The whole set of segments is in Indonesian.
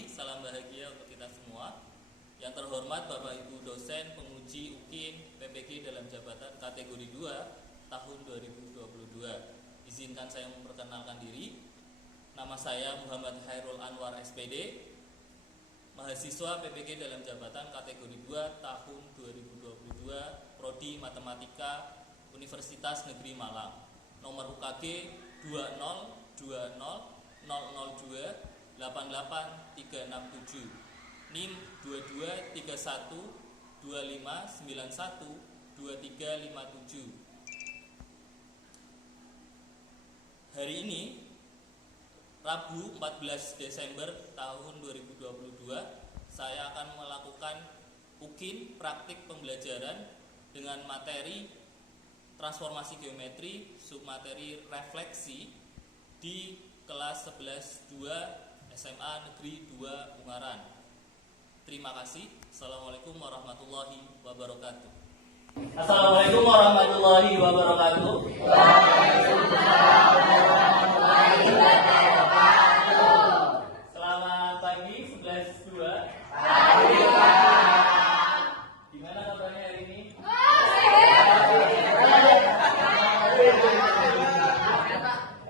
pagi, salam bahagia untuk kita semua. Yang terhormat Bapak Ibu dosen, penguji UKIN, PPG dalam jabatan kategori 2 tahun 2022. Izinkan saya memperkenalkan diri. Nama saya Muhammad Hairul Anwar SPD, mahasiswa PPG dalam jabatan kategori 2 tahun 2022, Prodi Matematika Universitas Negeri Malang. Nomor UKG 2020002 88367, NIM 223125912357. Hari ini Rabu 14 Desember tahun 2022, saya akan melakukan UKIN praktik pembelajaran dengan materi transformasi geometri submateri refleksi di kelas 11-2 SMA Negeri 2 Ungaran. Terima kasih. Assalamualaikum warahmatullahi wabarakatuh. Assalamualaikum warahmatullahi wabarakatuh. Waalaikumsalam warahmatullahi wabarakatuh. Selamat pagi 11-2. Pagi Pak. Gimana kabarnya hari ini?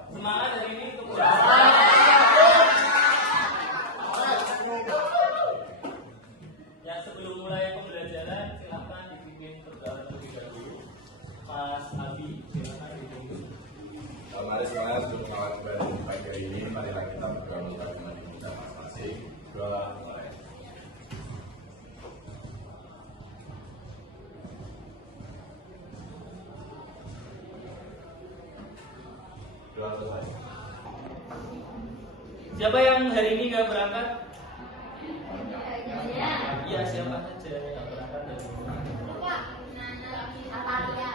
Semangat hari ini untuk belajar. Ya, sebelum mulai pembelajaran silakan dipimpin pergaulan terlebih dahulu. Mas Abi, silakan dipimpin. Mari semuanya sebelum mengawal ibadah pagi hari ini, marilah kita berdoa bagaimana kita masing-masing. Doa mulai. Doa selesai. Siapa yang hari ini nggak berangkat? Iya, siapa saja yang berangkat dari rumah? Atalia.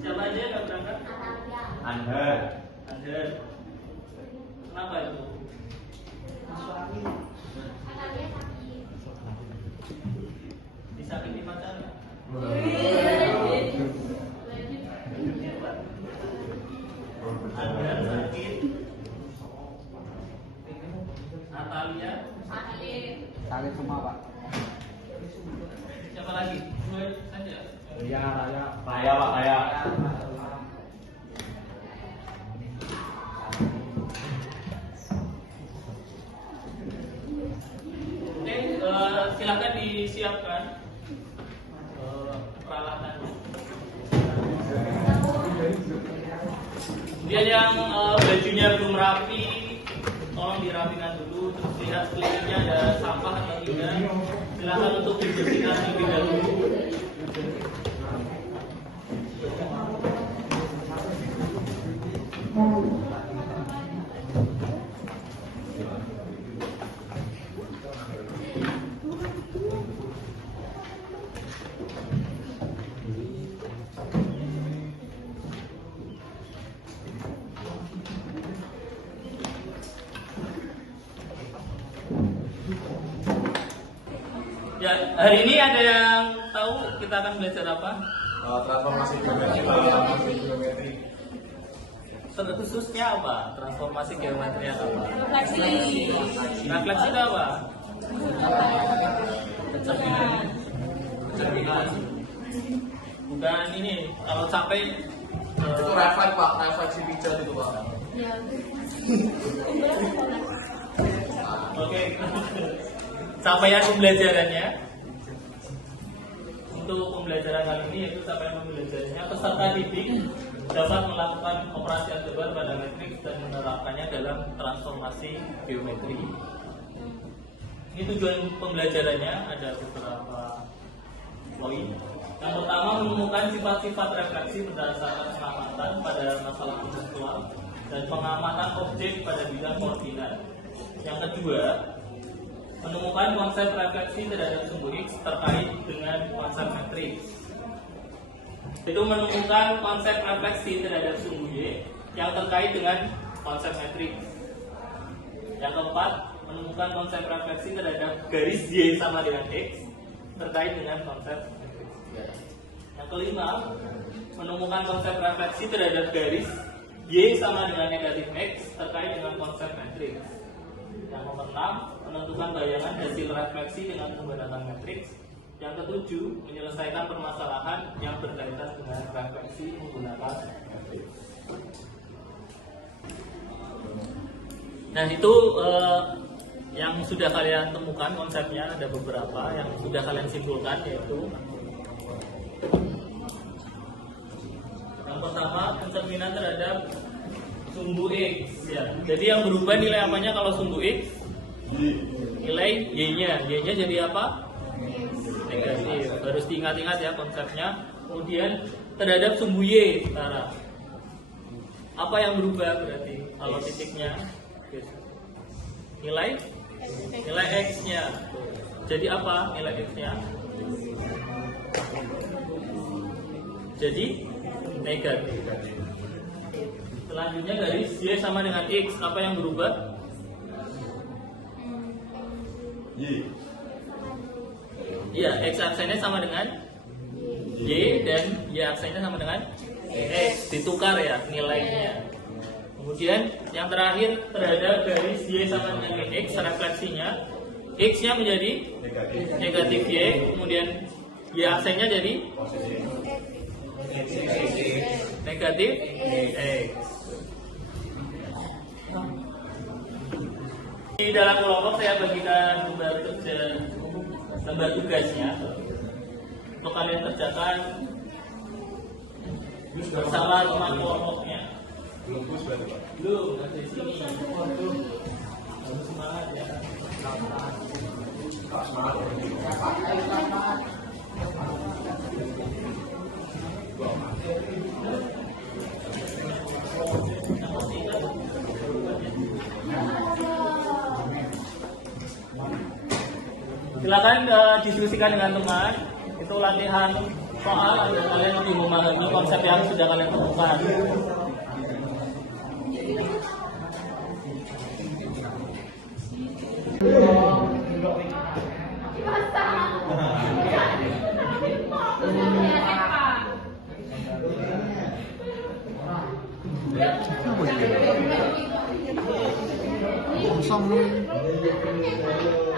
Siapa aja yang nggak berangkat? Atalia. Anda. Anda. Kenapa itu? Atalia sakit. Disakiti pacarnya? Anda sakit. Natalia Sakit. Sakit semua Pak. siapa lagi? Dua saja. Raya. Saya Pak, saya. Oke, silakan disiapkan peralatannya. Kemudian yang bajunya belum rapi, tolong dirapikan dulu. Terus lihat sekelilingnya ada sampah atau tidak. Silakan untuk dibersihkan terlebih dahulu. Ya, hari ini ada yang tahu kita akan belajar apa? Transformasi geometri. Khususnya apa? Transformasi geometri atau apa? Refleksi. Refleksi itu apa? Kecerdasan. Bukan ini, kalau capek Itu refleks Pak, refleksi pijat itu Pak. Ya. oke. Capaian pembelajarannya untuk pembelajaran kali ini yaitu capaian pembelajarannya peserta didik dapat melakukan operasi aljabar pada matriks dan menerapkannya dalam transformasi geometri. Ini tujuan pembelajarannya ada beberapa poin. Yang pertama, menemukan sifat-sifat refleksi berdasarkan pengamatan pada masalah konseptual dan pengamatan objek pada bidang koordinat. Yang kedua, menemukan konsep refleksi terhadap sumbu X terkait dengan konsep matriks. Itu menemukan konsep refleksi terhadap sumbu Y yang terkait dengan konsep matriks. Yang keempat, menemukan konsep refleksi terhadap garis Y sama dengan X terkait dengan konsep matriks. Yang kelima, menemukan konsep refleksi terhadap garis Y sama dengan negatif X terkait dengan konsep matriks. Yang nomor 6, menentukan bayangan hasil refleksi dengan menggunakan matriks. Yang ketujuh, menyelesaikan permasalahan yang berkaitan dengan refleksi menggunakan matriks. Nah itu yang sudah kalian temukan konsepnya, ada beberapa yang sudah kalian simpulkan, yaitu yang pertama, pencerminan terhadap sumbu X ya. Jadi yang berubah nilai apanya kalau sumbu X? Nilai Y-nya. Y-nya jadi apa? Negatif. Harus diingat-ingat ya konsepnya. Kemudian terhadap sumbu Y sekarang. Apa yang berubah berarti? Kalau titiknya nilai X-nya. Jadi apa nilai X-nya? Jadi negatif. Selanjutnya garis Y sama dengan X, apa yang berubah? Y. Iya, X aksennya sama dengan Y dan Y aksennya sama dengan X, ditukar ya nilainya. Kemudian yang terakhir terhadap garis Y sama dengan X, refleksinya X-nya menjadi negatif Y, kemudian Y aksennya jadi negatif X. Di dalam kelompok saya bagikan lembar tugasnya untuk kalian kerjakan bersama teman kelompoknya. Belum, dari sini. Harus semangat ya. Silakan diskusikan dengan teman. Itu latihan soal agar kalian lebih memahami konsep yang sudah kalian temukan.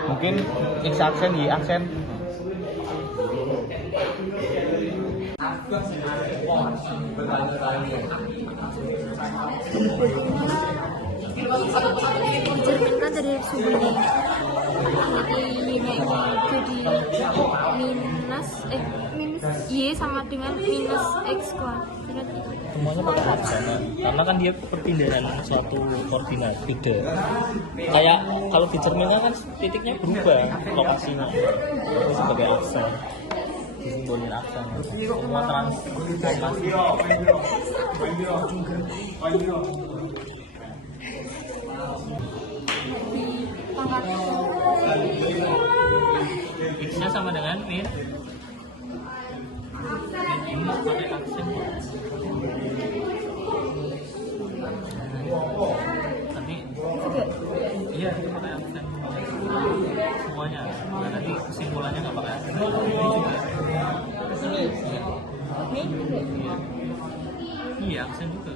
Mungkin X aksen, Y aksen. Dicerminkan dari sumbu Y. Jadi minus Y sama dengan minus X kuadrat. Semuanya pakai aksen karena kan dia perpindahan suatu koordinat beda. Kayak kalau dicerminkan kan titiknya berubah lokasinya, itu sebagai aksen, disimbolin aksen. Semua transformasi. X-nya sama dengan min. Ini pakai aksen. Nanti iya itu pakai aksen semuanya. Nah, nanti kesimpulannya nggak pakai aksen. Ini juga iya aksen juga.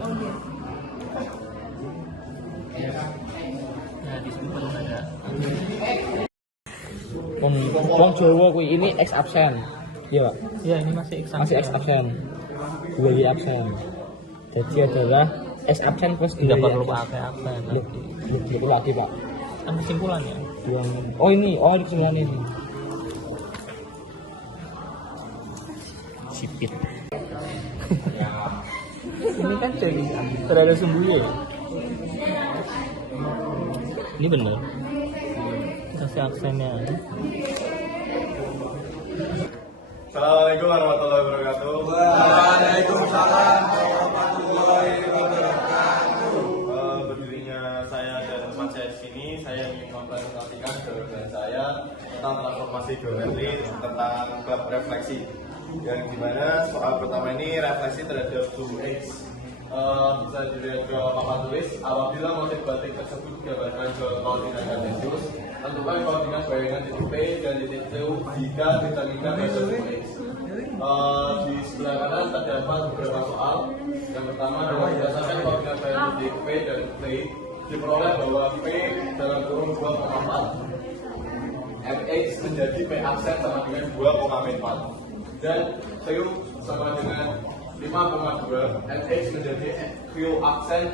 Nah di sini baru ada Wong Jawa kuwi ini X absen. Iya, Pak. iya ini masih X Masih X absen. 2 Y absen. Jadi adalah X absen plus tidak 2 Y perlu absen. pakai aksen. Belum lagi, Pak. Kan kesimpulannya Oh ini kesimpulan ini. sipit. Ini kan jadi terhadap sumbu Y. Ini benar. Kasih aksennya. Assalamualaikum warahmatullahi wabarakatuh. Waalaikumsalam warahmatullahi wabarakatuh. Berdirinya saya dan teman saya di sini, saya ingin mempresentasikan gagasan saya tentang transformasi geometri, tentang bab refleksi. Yang dimana soal pertama ini refleksi terhadap sumbu X. Bisa dilihat ke papan tulis. Apabila motif batik tersebut digambarkan ke koordinat kartesius, tentukan koordinat bayangan titik P dan titik Q jika determinan dari suku X. Di sebelah kanan terdapat beberapa soal. Yang pertama adalah berdasarkan koordinat bayangan titik P dan T diperoleh bahwa P dalam kurung 2,4 Mx menjadi P aksen sama dengan 2,4 dan Q sama dengan 5,2 Mx menjadi Q aksen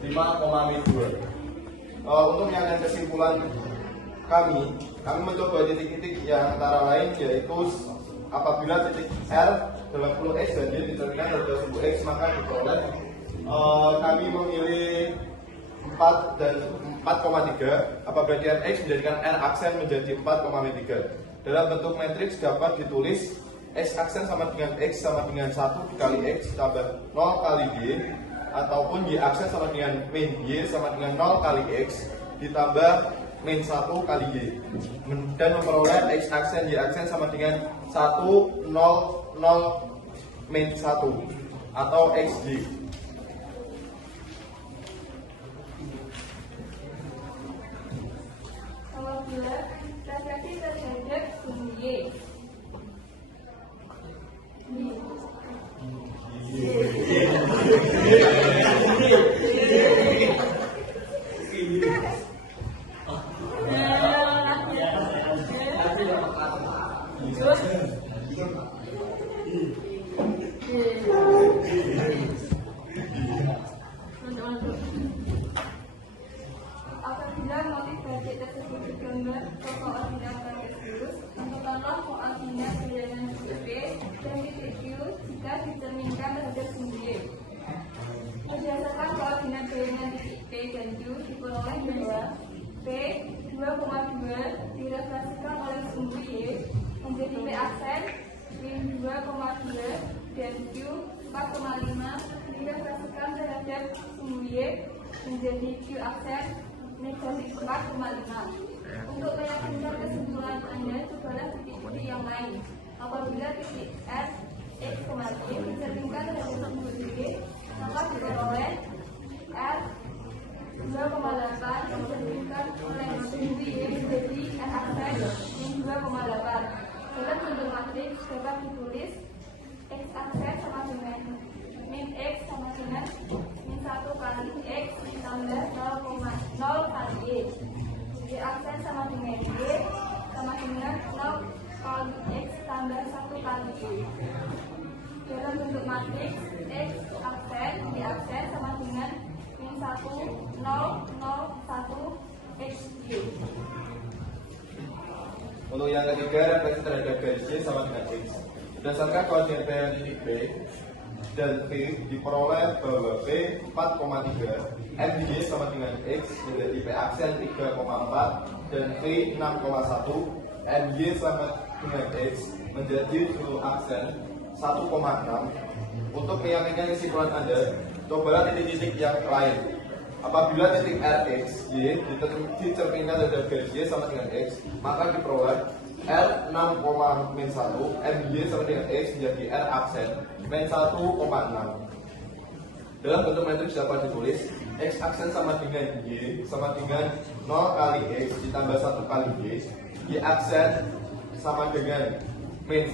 5,2. Untuk menyatakan kesimpulan kami mencoba titik-titik yang antara lain yaitu apabila titik R dalam kurung X dan Y determinan dari suku X maka diperoleh kami memilih 4 dan 4,3 apabila X menjadikan R aksen menjadi 4,3. Dalam bentuk matriks dapat ditulis X aksen sama dengan X sama dengan 1 dikali X tambah 0 kali Y, ataupun Y aksen sama dengan min Y sama dengan 0 kali X ditambah min 1 kali Y, dan memperoleh X aksen Y aksen sama dengan 1 0 0 min 1 atau XY. Apabila refleksi terhadap sumbu Y. Apabila motif batik tersebut digambar ke koordinat garis lurus, tentukanlah koordinat bilangan titik P dan titik Q jika dicerminkan terhadap sumbu Y. Berdasarkan koordinat bilangan titik P dan Q diperoleh bahwa P 2,2 direfleksikan oleh sumbu Y menjadi P aksen min 2,2 dan Q 4,5 direfleksikan terhadap sumbu Y menjadi Q aksen negatif 4,5. Untuk meyakinkan kesimpulan Anda, cobalah titik-titik yang lain. Apabila titik S, X, Y dicerminkan terhadap sumbu Y, maka diperoleh R 2,8 dicerminkan oleh sumbu Y menjadi R aksen min 2,8. Dalam bentuk matriks dapat ditulis X aksen sama dengan min X sama dengan min 1 kali X ditambah 0 kali Y. Y aksen sama dengan Y sama dengan 0 kali X tambah 1 kali Y. Dalam bentuk matriks X aksen Y aksen sama dengan min 1 0 0 1 X Y. Untuk yang ketiga, refleksi terhadap garis Y sama dengan X. Berdasarkan koordinat bayangan titik P dan P diperoleh bahwa P 4,3 MY sama dengan X menjadi P aksen 3,4 dan P 6,1 MY sama dengan X menjadi suku aksen 1,6. Untuk meyakinkan kesimpulan Anda, cobalah titik-titik yang lain. Apabila titik RX Y dicerminkan terhadap garis Y sama dengan X, maka diperoleh R 6,1 MY sama dengan X menjadi R aksen min 1,6. Dalam bentuk matriks dapat ditulis X aksen sama dengan Y sama dengan 0 kali X ditambah 1 kali Y. Y aksen sama dengan min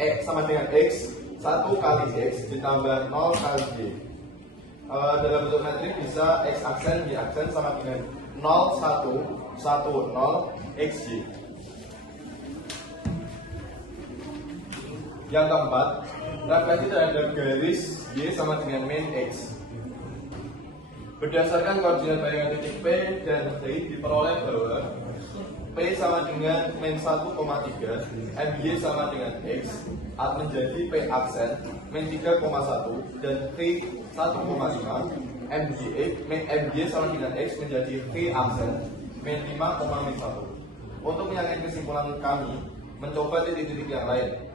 X sama dengan X 1 kali X ditambah 0 kali Y. Dalam bentuk matriks bisa X aksen Y aksen sama dengan 0 1 1 0 XY. Yang keempat, refleksi terhadap garis Y sama dengan min X. Berdasarkan koordinat bayangan titik P dan T diperoleh bahwa P sama dengan min 1,3 MY sama dengan X menjadi P aksen min 3,1 dan T 1,5 MY sama dengan X menjadi T aksen min 5,1. Untuk meyakinkan kesimpulan kami mencoba titik-titik yang lain.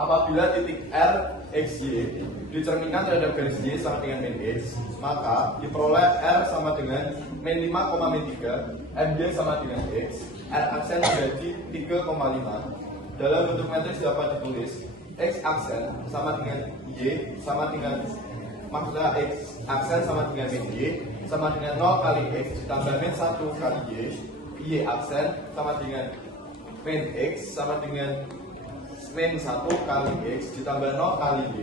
Apabila titik R, X, Y dicerminkan terhadap garis Y sama dengan min X, maka diperoleh R sama dengan min 5,3 MY sama dengan X, R aksen menjadi 3,5. Dalam bentuk matriks dapat ditulis X aksen sama dengan Y sama dengan maksudnya X aksen sama dengan min Y sama dengan 0 kali X ditambah min 1 kali Y Y aksen sama dengan min X sama dengan min 1 kali X ditambah 0 kali Y.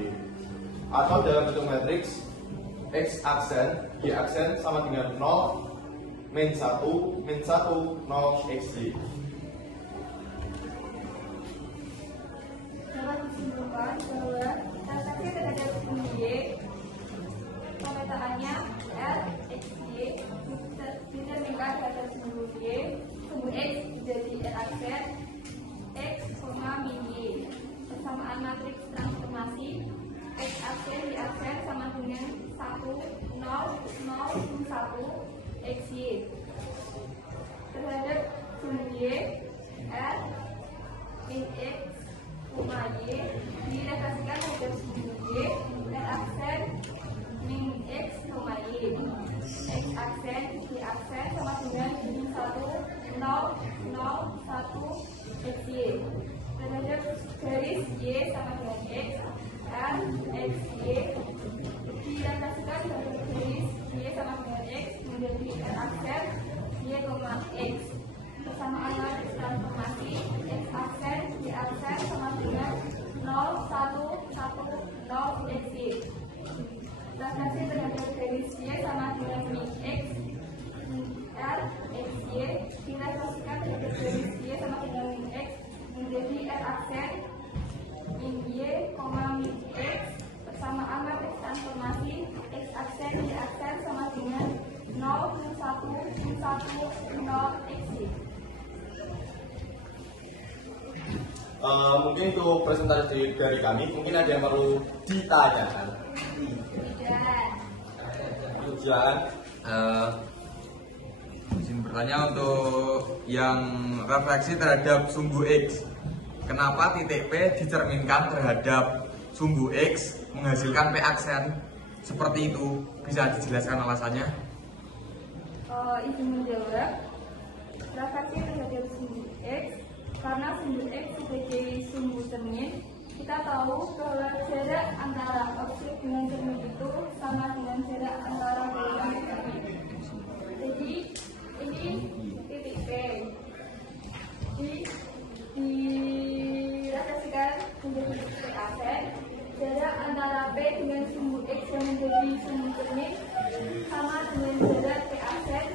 Atau dalam bentuk matriks X aksen, Y aksen sama dengan 0, min 1, 0, XY. Dapat disimpulkan bahwa transaksi terhadap sumbu Y pemetaannya R, X, Y diterminkan terhadap sumbu Y, sumbu X jadi R aksen X, min Y. Persamaan matriks transformasi X aksen Y aksen sama dengan 1, 0, 0, 1, XY. Terhadap sumbu Y R, min X, Y direlasikan terhadap sumbu Y R aksen min X, Y. X aksen Y aksen sama dengan 1, 0, 0, 1, XY. Terhadap garis Y sama dengan X R, X, Y direlasikan terhadap garis Y sama dengan X menjadi R aksen Y, X. Persamaan matriks transformasi X aksen Y aksen sama dengan 0, 1, 1, 0, XY. Transaksi terhadap garis Y sama dengan min X R, X, Y direlasikan terhadap garis Y sama dengan min X menjadi R aksen min Y, min X. Persamaan matriks transformasi X aksen Y aksen sama dengan 0, 1, 1, 0, XY. Mungkin untuk presentasi dari kami, mungkin ada yang perlu ditanyakan. Silakan. Izin bertanya untuk yang refleksi terhadap sumbu X. Kenapa titik P dicerminkan terhadap sumbu X menghasilkan P aksen seperti itu? Bisa dijelaskan alasannya? Izin menjawab. Refleksi terhadap sumbu X karena sumbu X sebagai sumbu cermin, kita tahu bahwa jarak antara objek dengan cermin itu sama dengan jarak antara golongan cermin. Jadi ini titik P direfleksikan menjadi P aksen. Jarak antara P dengan sumbu X yang menjadi sumbu cermin sama dengan jarak P aksen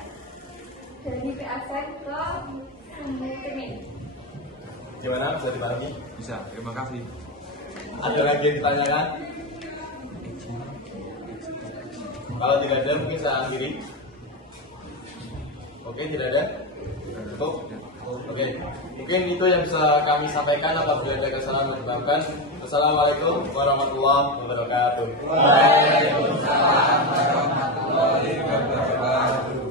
dari P aksen ke sumbu cermin. Gimana? Bisa dipahami? Bisa, terima kasih. Ada lagi yang ditanyakan? Kalau tidak ada, mungkin saya akhiri. Oke, tidak ada? Cukup? Oke, mungkin itu yang bisa kami sampaikan. Apabila ada kesalahan dimaafkan. Wassalamualaikum warahmatullahi wabarakatuh. Waalaikumsalam warahmatullahi wabarakatuh.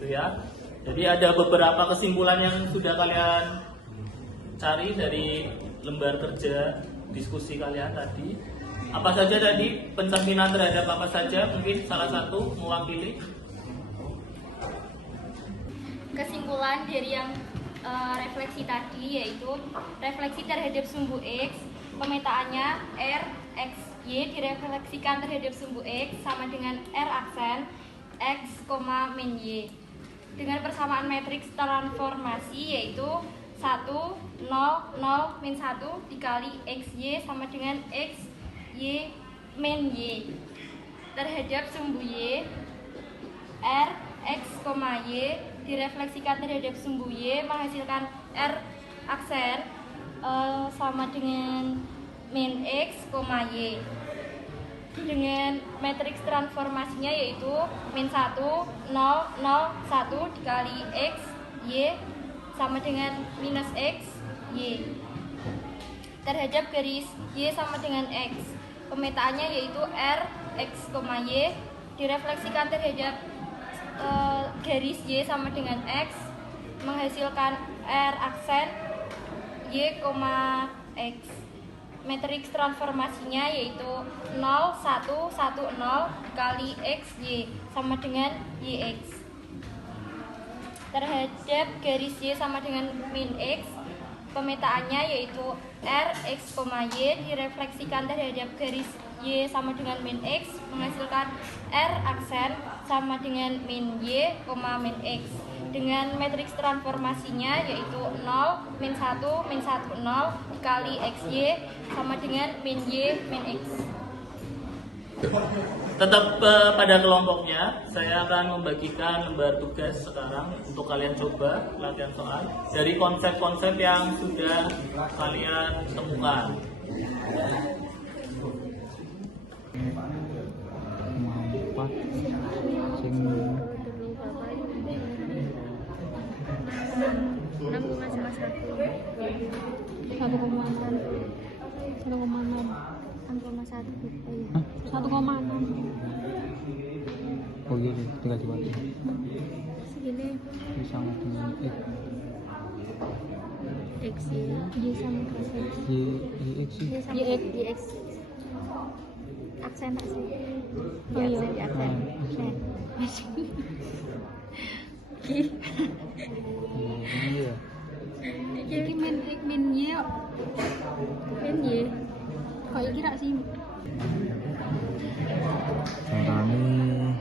Itu ya. Jadi ada beberapa kesimpulan yang sudah kalian cari dari lembar kerja diskusi kalian tadi. Apa saja tadi? Pencerminan terhadap apa saja? Mungkin salah satu mewakili. Kesimpulan dari yang refleksi tadi yaitu refleksi terhadap sumbu X, pemetaannya R, X, Y direfleksikan terhadap sumbu X sama dengan R aksen X, min Y. Dengan persamaan matriks transformasi yaitu 1, 0, 0, min 1 dikali XY sama dengan X, Y, min Y. Terhadap sumbu Y, R, X, Y direfleksikan terhadap sumbu Y menghasilkan R aksen sama dengan min X, Y. Dengan matriks transformasinya yaitu min 1, 0, 0, 1 dikali X, Y sama dengan minus X, Y. Terhadap garis Y sama dengan X, pemetaannya yaitu R, X, Y direfleksikan terhadap garis Y sama dengan X menghasilkan R aksen Y, X. Matriks transformasinya yaitu 0, 1, 1, 0 kali X, Y sama dengan YX. Terhadap garis Y sama dengan min X, Pemetaannya yaitu R, X, Y direfleksikan terhadap garis Y sama dengan min X menghasilkan R aksen sama dengan min Y, min X. Dengan matriks transformasinya yaitu 0, min 1, min 1, 0 dikali XY sama dengan min Y, min X. Tetap pada kelompoknya, saya akan membagikan lembar tugas sekarang untuk kalian coba latihan soal dari konsep-konsep yang sudah kalian temukan. Oh iya, tinggal dibagi. Segini Bisa dengan X. X Y sama dengan Y, X sih. YX. Aksen tak sih? Oh iya, aksen. Iya. Iki min Y. Min Y. Kok iki rak sih? Caranya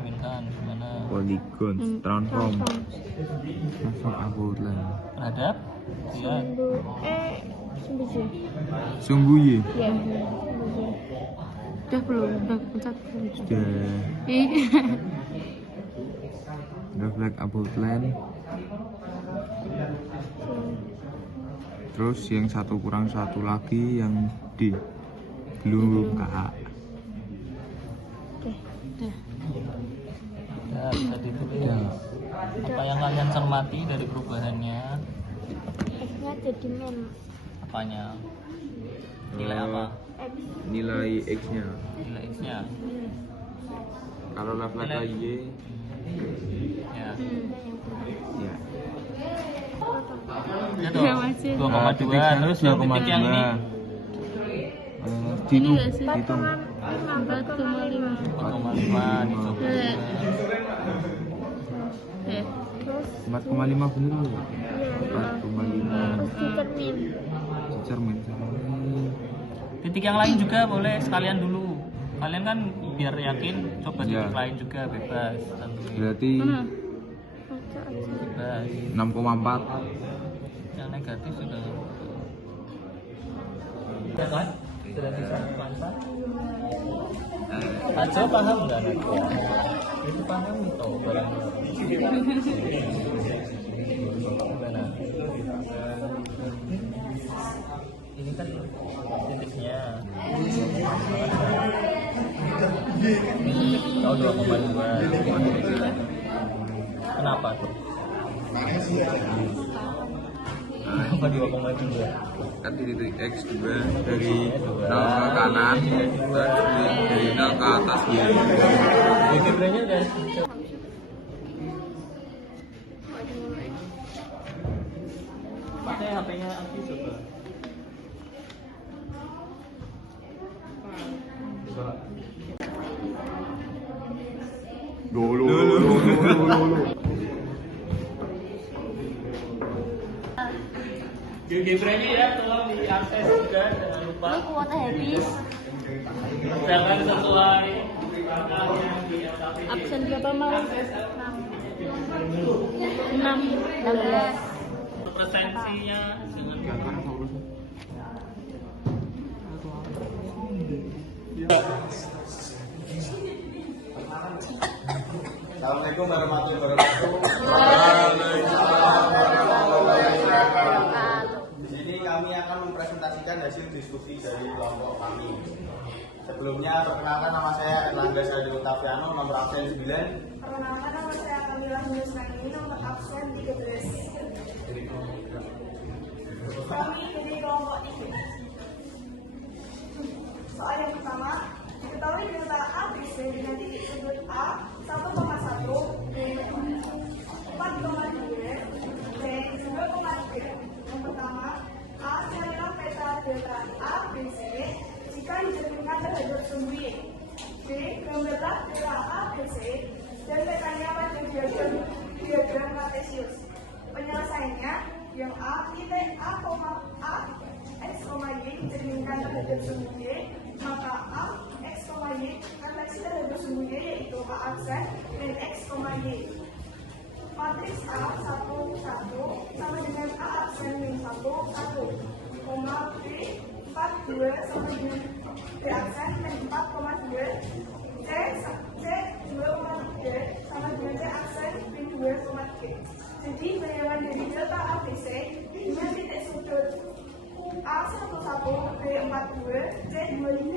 Inginkan gimana? polygon transform outline Terhadap? Iya. sumbu Y Ya. Udah belum? Udah pencet belum? sudah reflect outline. Terus yang satu kurang satu lagi yang D belum KA. Oke, udah. Ya, bisa ditulis. Ya. Apa yang kalian cermati dari perubahannya? X-nya jadi min. Apanya? Nilai apa? X. Nilai X nya Nilai X-nya. kalau reflect Nilai. Y Ya. ya Ya tuh. 2,2 terus yang titik yang ini dihitung 4,5 dicoba. 4,5 bener loh. 4,5 Determin. cermin. Titik yang lain juga boleh sekalian dulu. Kalian kan biar yakin coba titik Ya. lain juga bebas. Tentunya. Berarti Bebas. 6,4. Yang negatif sudah. Ya kan? Sudah bisa lancar. Aja paham nggak nanti? Itu paham itu barang. Gimana? Ini kan titiknya. Oh 2,2. Kenapa tuh? Kenapa 2,2? Kan di titik X2 dari 0 ke kanan, dari 0 ke atas ya. Algebranya udah pakai HP-nya Aki coba. Dulu. Algebranya ya tolong diakses juga jangan lupa. Ini kuota habis. Jangan sesuai yang di LKPD. Absen berapa mau? 6. 16. Presensinya jangan Assalamualaikum warahmatullahi wabarakatuh. Waalaikumsalam warahmatullahi wabarakatuh. Di sini kami akan mempresentasikan hasil diskusi dari kelompok kami. Sebelumnya perkenalkan, nama saya Erlangga Sadi Octaviano, nomor absen 9. Perkenalkan, nama saya Kamila Hindusnani, nomor absen 13. Kami dari kelompok 3. Soal yang pertama, diketahui delta ABC dengan titik sudut A 1,1, B 4,2, C 9,3. Yang pertama, A carilah peta delta ABC jika dicerminkan terhadap sumbu Y. B gambarlah delta ABC dan petanya pada diagram Kartesius. Y. Matriks A 1, 1 sama dengan A aksen min 1, 1, koma B 4, 2 sama dengan B aksen min 4, 2, C 2, 3 sama dengan C aksen min 2, 3. Jadi bayangan dari delta ABC dengan titik sudut A11, B42, C23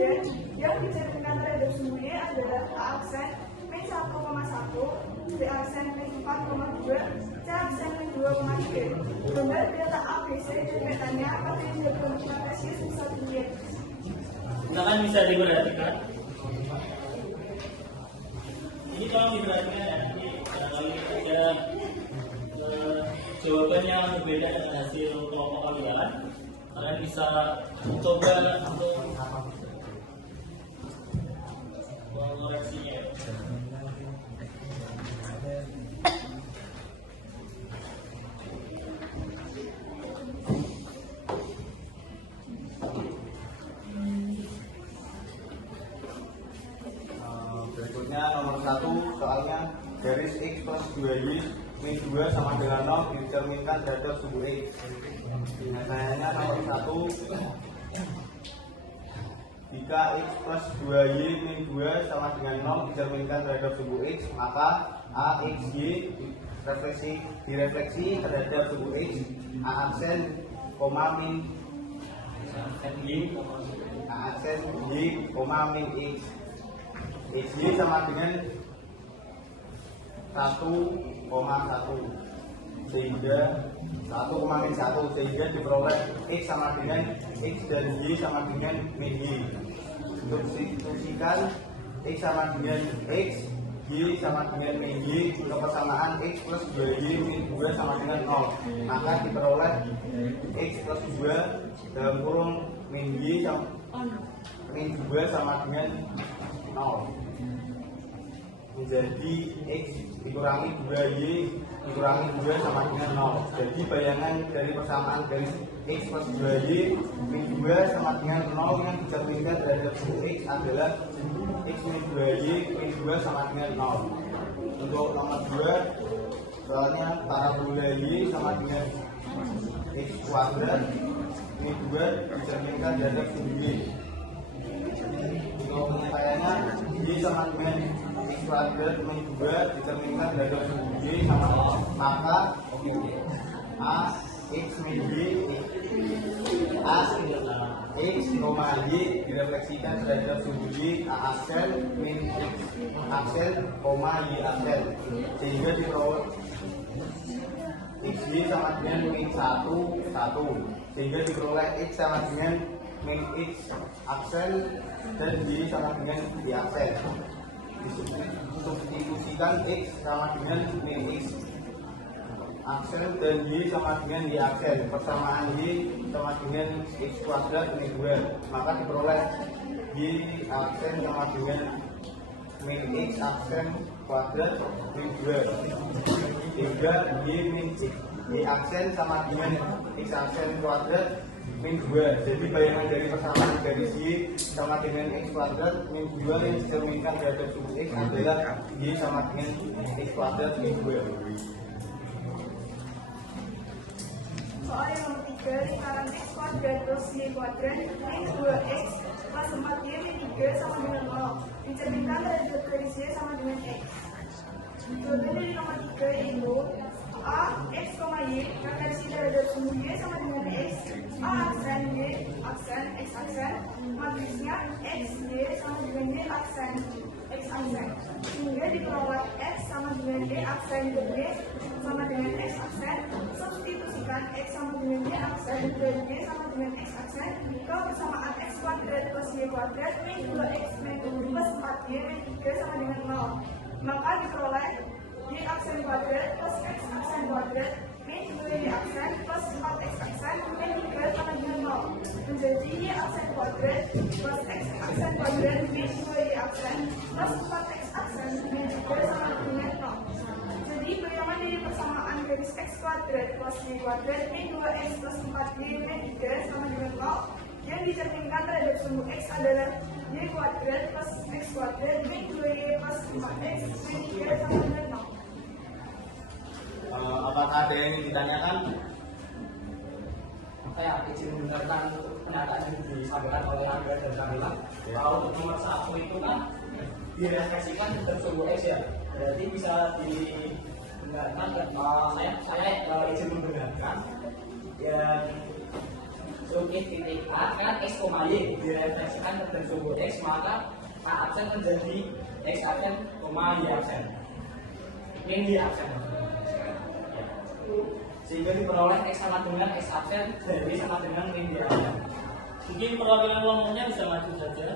yang dicerminkan terhadap sumbu Y adalah A aksen min 1,1, B aksen min 4,2, C aksen min 2,3. Gambar delta ABC dan petanya pada yang diagram Kartesius bisa dilihat. Silakan bisa diperhatikan. Ini tolong diperhatikan ya. Ini barangkali ada jawaban yang berbeda dengan hasil kelompok kalian. Kalian bisa mencoba untuk mengoreksinya. Berikutnya nomor 1 soalnya garis X plus 2Y min 2 sama dengan 0 dicerminkan terhadap sumbu X. Pertanyaannya nomor 1, jika X plus 2Y min 2 sama dengan 0 dicerminkan terhadap sumbu X, maka A, X, Y direfleksi terhadap sumbu X, A aksen, koma min A aksen Y, koma min X. XY sama dengan 1,1 sehingga 1,1 sehingga diperoleh X sama dengan X dan Y sama dengan min Y. Substitusikan X sama dengan X, Y sama dengan min Y untuk persamaan X plus 2Y min 2 sama dengan 0, maka diperoleh X plus 2 dalam kurung min Y sama min 2 sama dengan 0 menjadi X dikurangi 2Y dikurangi 2 sama dengan 0. Jadi bayangan dari persamaan garis X plus 2Y min 2 sama dengan 0 yang dicerminkan terhadap sumbu X adalah X min 2Y min 2 sama dengan 0. Untuk nomor 2 soalnya parabola Y sama dengan X kuadrat min 2 dicerminkan terhadap sumbu Y. Untuk penyampaiannya Y sama dengan X kuadrat min 2 dicerminkan terhadap sumbu Y sama, maka A X min Y A X, Y direfleksikan terhadap sumbu Y A aksen min X aksen, Y aksen sehingga diperoleh XY sama dengan min 1, 1 sehingga diperoleh X sama dengan min X aksen dan Y sama dengan Y aksen. Substitusikan X sama dengan min X aksen dan Y sama dengan Y aksen. Persamaan Y sama dengan X kuadrat min 2, maka diperoleh Y aksen sama dengan min X aksen kuadrat min 2 hingga Y min X Y aksen sama dengan X aksen kuadrat min 2. Jadi bayangan dari persamaan garis Y sama dengan X kuadrat min 2 yang dicerminkan terhadap sumbu X adalah Y sama dengan X kuadrat min 2. Soal yang nomor 3, lingkaran X kuadrat plus Y kuadrat min 2X plus 4Y min 3 sama dengan 0 dicerminkan terhadap garis Y sama dengan X. Jawaban dari nomor 3 yaitu A, X, Y refleksi terhadap sumbu Y sama dengan X, A aksen, Y aksen, X aksen, matriksnya X, Y sama dengan Y aksen, X aksen, sehingga diperoleh X sama dengan Y aksen dan Y sama dengan X aksen. Substitusikan X sama dengan Y aksen dan Y sama dengan X aksen ke persamaan X kuadrat plus Y kuadrat min 2X min 2 plus 4Y min 3 sama dengan 0, maka diperoleh Y aksen kuadrat plus X aksen kuadrat min 2Y aksen plus 4X aksen min 3 sama dengan 0 menjadi Y aksen kuadrat plus X aksen kuadrat min 2Y aksen plus 4X aksen min 3 sama dengan 0. Jadi bayangan dari persamaan garis X kuadrat plus Y kuadrat min 2X plus 4Y min 3 sama dengan 0 yang dicerminkan terhadap sumbu X adalah Y kuadrat plus X kuadrat min 2Y plus 5X min 3 sama dengan 0. apakah ada yang ingin ditanyakan? Saya izin mendengarkan pernyataan yang disampaikan oleh Angga dan Kamila. Kalau untuk nomor 1 itu kan direfleksikan terhadap sumbu X ya. Berarti bisa dibenarkan saya izin membenarkan dan sukit titik A kan X, Y direfleksikan terhadap sumbu X, maka A absen menjadi X absen, Y absen. Ini Y absen. Sehingga diperoleh X sama dengan X absen, jadi sama dengan min Y absen. Mungkin perwakilan kelompoknya bisa maju saja.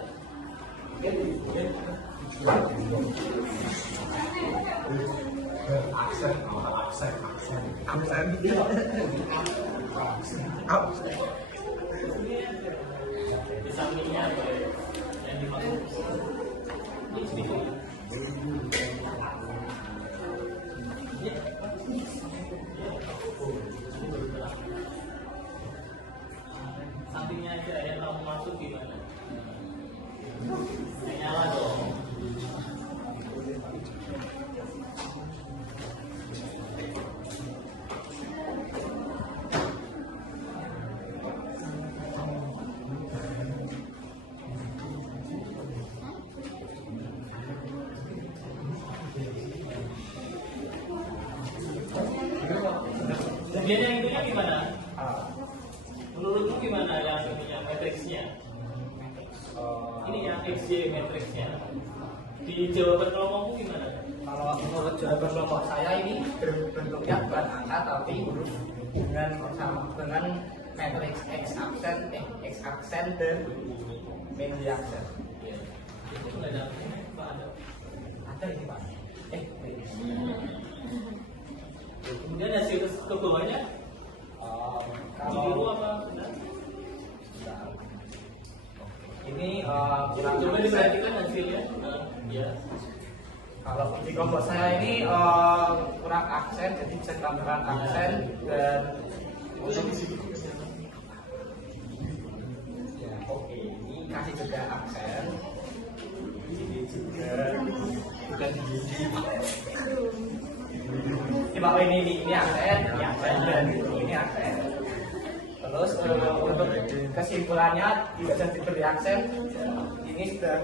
Di sampingnya ada yang dimaksud. Ini sedikit. Sampingnya aja yang kamu masuk gimana? Nyala dong. Kemudian yang itunya gimana? Menurutmu gimana yang ininya, matriksnya? Ini yang XY matriksnya. Di jawaban kelompokmu gimana? Kalau menurut jawaban kelompok saya ini bentuknya bukan angka tapi huruf dengan matriks X absen dan min Y absen. Itu nggak ada apa ada. Ada ini Pak. Kemudian hasil ke bawahnya biru apa benar? Ini Coba diperhatikan hasilnya. Ya. kalau di kelompok saya ini kurang aksen, jadi bisa tambahkan aksen dan ya, oke, ini kasih juga aksen, ini juga bukan gigi. Pak ini aksen, dan ini aksen. Terus untuk kesimpulannya tidak bisa diberi aksen, ini sudah.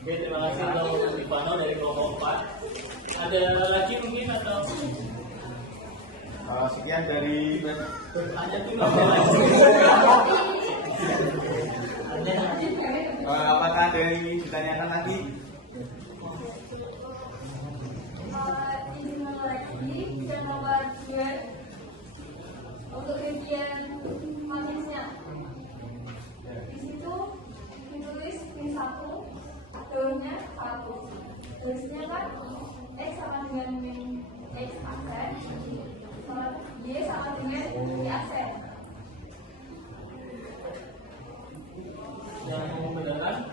Oke, terima kasih untuk Ivano dari kelompok 4. Ada lagi mungkin atau Sekian dari hanya itu apakah ada yang ingin ditanyakan lagi? Izin mengoreksi dan nomor 2 untuk rincian matriksnya. Di situ ditulis min 1, daunnya 1. Garisnya kan X sama dengan min X aksen, Y sama dengan Y aksen. yang membedakan?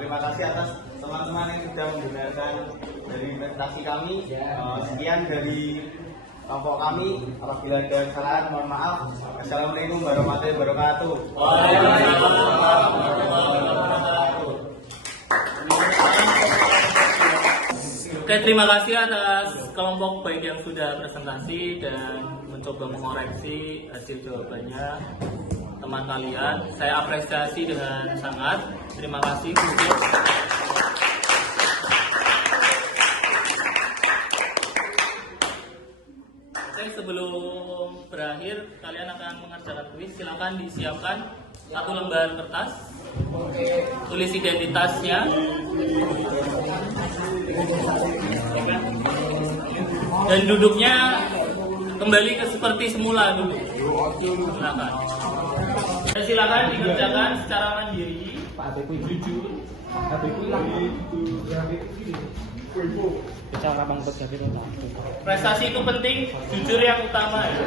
Terima kasih atas teman-teman yang sudah mendengarkan dari presentasi kami. Sekian dari kelompok kami. Apabila ada kesalahan, mohon maaf. Assalamualaikum warahmatullahi wabarakatuh. Waalaikumsalam warahmatullahi wabarakatuh. Oke, terima kasih atas kelompok baik yang sudah presentasi dan mencoba mengoreksi hasil jawabannya teman kalian. Saya apresiasi dengan sangat. Terima kasih. Oke, sebelum berakhir kalian akan mengerjakan kuis. Silakan disiapkan satu lembar kertas. Tulis identitasnya. Dan duduknya kembali ke seperti semula dulu. Silakan. Dan silakan dikerjakan secara mandiri, jujur. Prestasi itu penting, jujur yang utama ya.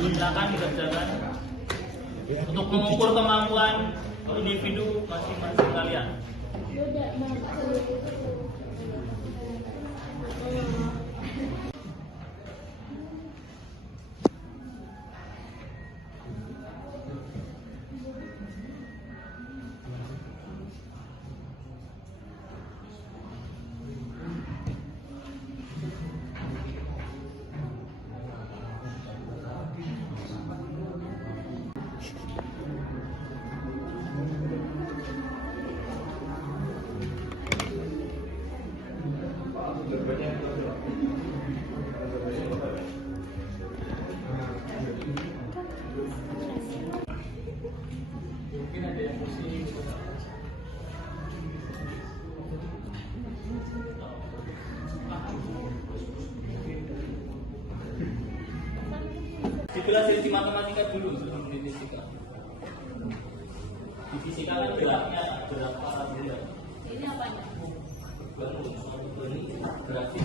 Silakan dikerjakan untuk mengukur kemampuan individu masing-masing kalian. Dikelas di matematika dulu sebelum di fisika. Di fisika kan geraknya gerak parabola. Ini apanya? Grafik.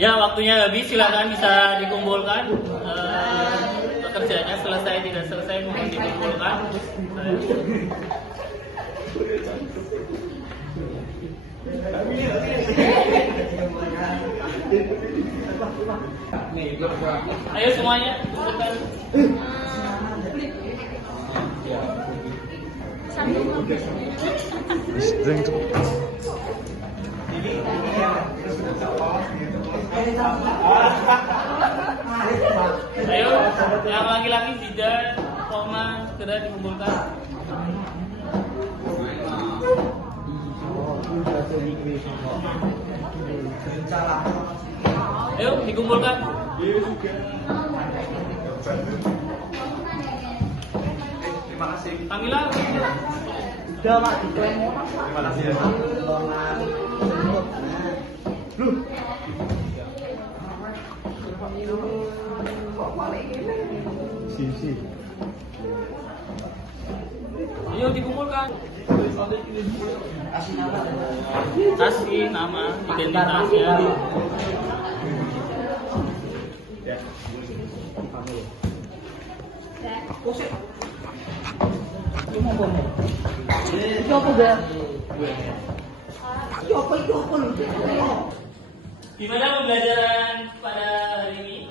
Ya, waktunya habis, silakan bisa dikumpulkan. Pekerjaannya selesai tidak selesai mohon dikumpulkan. Ayo semuanya, kumpulkan. Ayo, yang laki-laki tidak koma segera dikumpulkan. Ayo dikumpulkan. Terima kasih. Kamila. Udah Pak, Terima kasih ya. Ayo dikumpulkan. Kasih nama identitasnya. Gimana pembelajaran pada hari ini?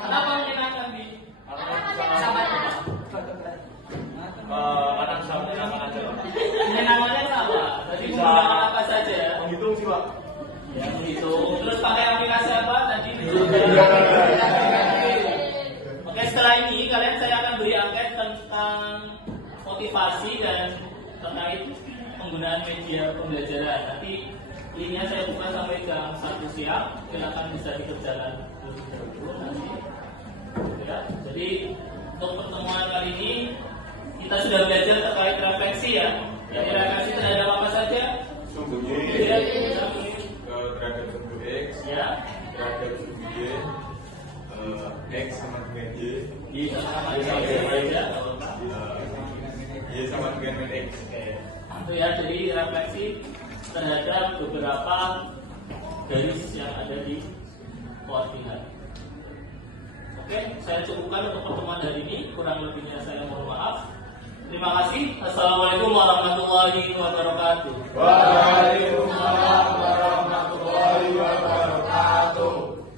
Kenapa menyenangkan, Bi? Kadang sama menyenangkan aja. Menyenangkannya apa? Tadi menggunakan apa saja? Menghitung sih Pak. Ya, menghitung. Terus pakai aplikasi apa tadi? Oke, setelah ini kalian saya akan beri angket tentang motivasi dan terkait penggunaan media pembelajaran. Nanti ininya saya buka sampai jam 1 siang. Silakan bisa dikerjakan dulu nanti. Ya, jadi untuk pertemuan kali ini kita sudah belajar terkait refleksi ya. Yang refleksi terhadap apa saja? Sumbu Ya, terhadap sumbu X, ya. terhadap sumbu Y, X sama dengan Y, Y sama dengan ya. Y sama dengan min X. Oke. Itu ya, jadi refleksi terhadap beberapa garis yang ada di koordinat. Oke, saya cukupkan untuk pertemuan hari ini. Kurang lebihnya saya mohon maaf. Terima kasih. Assalamualaikum warahmatullahi wabarakatuh.